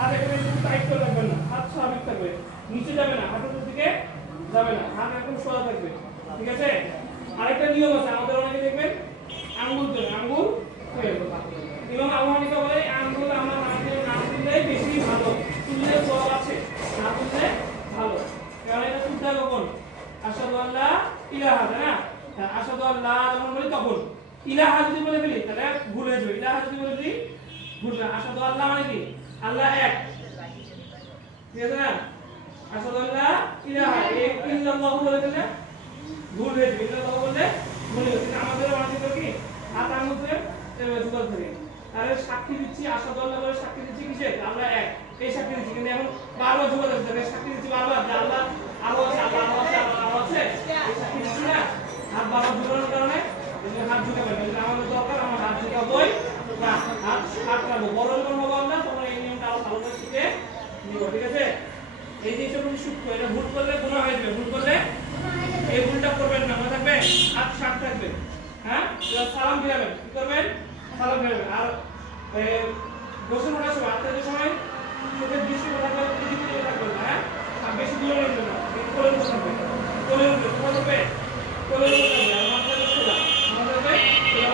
হাত এখানে একটু টাইট করে রাখবেন না, হাত স্বাভাবিক থাকবে, নিচে যাবে না, হাতের দিকে যাবে না, হাত একদম সোজা থাকবে, ঠিক আছে? আরেকটা নিয়ম আছে, আমাদের অনেকে দেখবেন আঙ্গুল ধরে, আঙ্গুল এবং আবু হানিফা বলে আঙ্গুল আমরা না তুললে বেশি ভালো, তুললে সওয়াব আছে, না তুললে ভালো। কারণ এটা তুলতে হবে কখন? আশহাদু আল্লা ইলাহা, তাই না? আশহাদু আল্লাহ যখন বলি তখন, ইলাহা যদি বলে ফেলি তাহলে ভুল হয়ে যাবে, ইলাহা যদি বলে ফেলি ভুল না। আশহাদু আল্লাহ মানে কি? আল্লাহ এক, ঠিক আছে না? আশহাদু আল্লা ইলাহা, ইল্লাল্লাহু বলে ফেলে ভুল হয়ে যাবে, ইল্লাল্লাহু বললে ভুল হয়ে যাবে। আমাদের অনেকে কি হাত আঙ্গুল ধরে জুতা ধরে, তাহলে সাক্ষী দিচ্ছি আশহাদু আল্লাহ বলে সাক্ষী দিচ্ছি কিসে? আল্লাহ এক, এই সাক্ষী দিচ্ছি, কিন্তু এখন বারবার জুতা ধরে সাক্ষী দিচ্ছি বারবার যে আল্লাহ আলো আছে, আল্লাহ আলো আছে, আল্লাহ আলো আছে, এই সাক্ষী দিচ্ছি না, হাত বারবার ঝুলানোর কারণে হাত ঝুঁকাবেন। কিন্তু আমাদের দরকার আমার হাত ঝুঁকাবই না, হাত রাখবো, বড় যখন হবো আমরা তখন এই নিয়মটা আরো ভালো করে শিখে নিব, ঠিক আছে? এই জিনিসটা খুব সূক্ষ্ম, এটা ভুল করলে গুনাহ হয়ে যাবে, ভুল করলে এই ভুলটা করবেন না, মনে থাকবে হাত শাক থাকবে। হ্যাঁ, সালাম ফিরাবেন, কি করবেন? সালাম ফিরাবেন। আর গোসল করার সময় আপনাদের সময় চোখের দৃষ্টি থাকবে, পৃথিবীতে থাকবে না, হ্যাঁ, আর বেশি দূরে রাখবেন না, কোলের উপর থাকবে, কোলের উপর কোথায় থাকবে? কোলের উপর থাকবে। আর মাথাটা সোজা, মাথাটা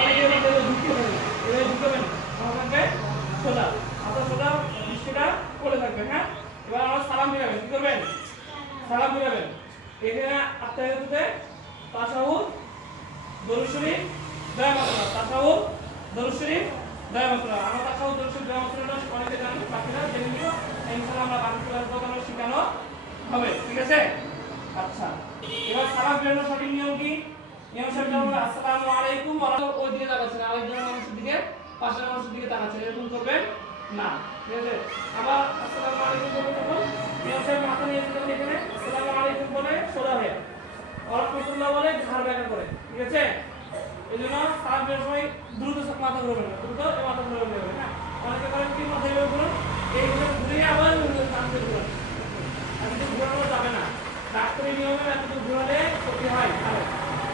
অনেকে মাথাটা ঝুঁকে হবে, এভাবে ঝুঁকাবেন, মাথা থাকবে সোজা, মাথা সোজা, দৃষ্টিটা কোলে থাকবে। হ্যাঁ, এবার আমরা সালাম ফিরাবেন, কি করবেন? সালাম ফিরাবেন। এখানে আত্তাহিয়াতুতে তাশাহুদ, দরুদ শরীফ, দোয়া মাসলা, তাশাহুদ, দরুদ শরীফ, দোয়া মাসলা। আমরা তাশাহুদ, দরুদ শরীফ, দোয়া মাসলাটা অনেকে জানেন, বাকিরা জেনে নিও, ইনশাআল্লাহ আমরা বাকি ক্লাসগুলো আমরা শেখানো হবে, ঠিক আছে? আচ্ছা, এবার সালাম ফিরানোর সঠিক নিয়ম কি? নিয়ম সঠিক হলো আসসালামু আলাইকুম ওয়া রাহমাতুল্লাহ, ওই দিকে তাকাচ্ছেন, আরেকজন মানুষের দিকে, পাশের মানুষের দিকে তাকাচ্ছেন, এরকম করবেন না, ঠিক আছে? আবার আসসালামু আলাইকুম বলে তখন নিয়ম সঠিক মাথা নিয়ে যেতে এখানে আসসালামু আলাইকুম বলে সোজা হয়ে, ওয়া রাহমাতুল্লাহ বলে ঘাড় ব্যাকা করে, ঠিক আছে? এইজন্য সালাম ফেরার সময় দ্রুত মাথা ঘুরাবেন না, দ্রুত মাথা ঘুরাবেন না। হ্যাঁ, অনেকে করেন কি মাথা এভাবে ঘুরান, এইভাবে ঘুরিয়ে আবার কাঁধে ঘুরান, আর কিন্তু ঘুরানো যাবে না, ডাক্তারি নিয়মে এতটুকু ঘুরালে ক্ষতি হয়, ভালো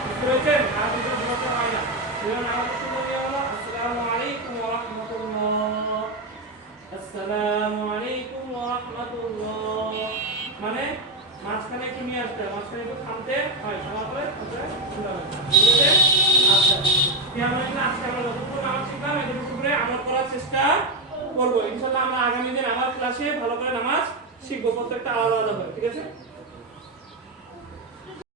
বুঝতে পেরেছেন? আর কিন্তু ঘুরাতে হয় না। যেমন আমাদের সুন্দর নিয়ম হলো আসসালামু আলাইকুম ওয়া রাহমাতুল্লাহ, আসসালামু আলাইকুম ওয়া রাহমাতুল্লাহ, মানে মাঝখানে একটু নিয়ে আসতে হয়, মাঝখানে একটু থামতে হয়, সবার পরে ঘুরাবেন, ঠিক আছে? আচ্ছা, আজকে আমরা যতটুকু নামাজ শিখলাম এতটুকু করে আমল করার চেষ্টা করবো, ইনশাআল্লাহ আমরা আগামী দিন আমার ক্লাসে ভালো করে নামাজ শিখবো, প্রত্যেকটা আলাদা আলাদা করে, ঠিক আছে?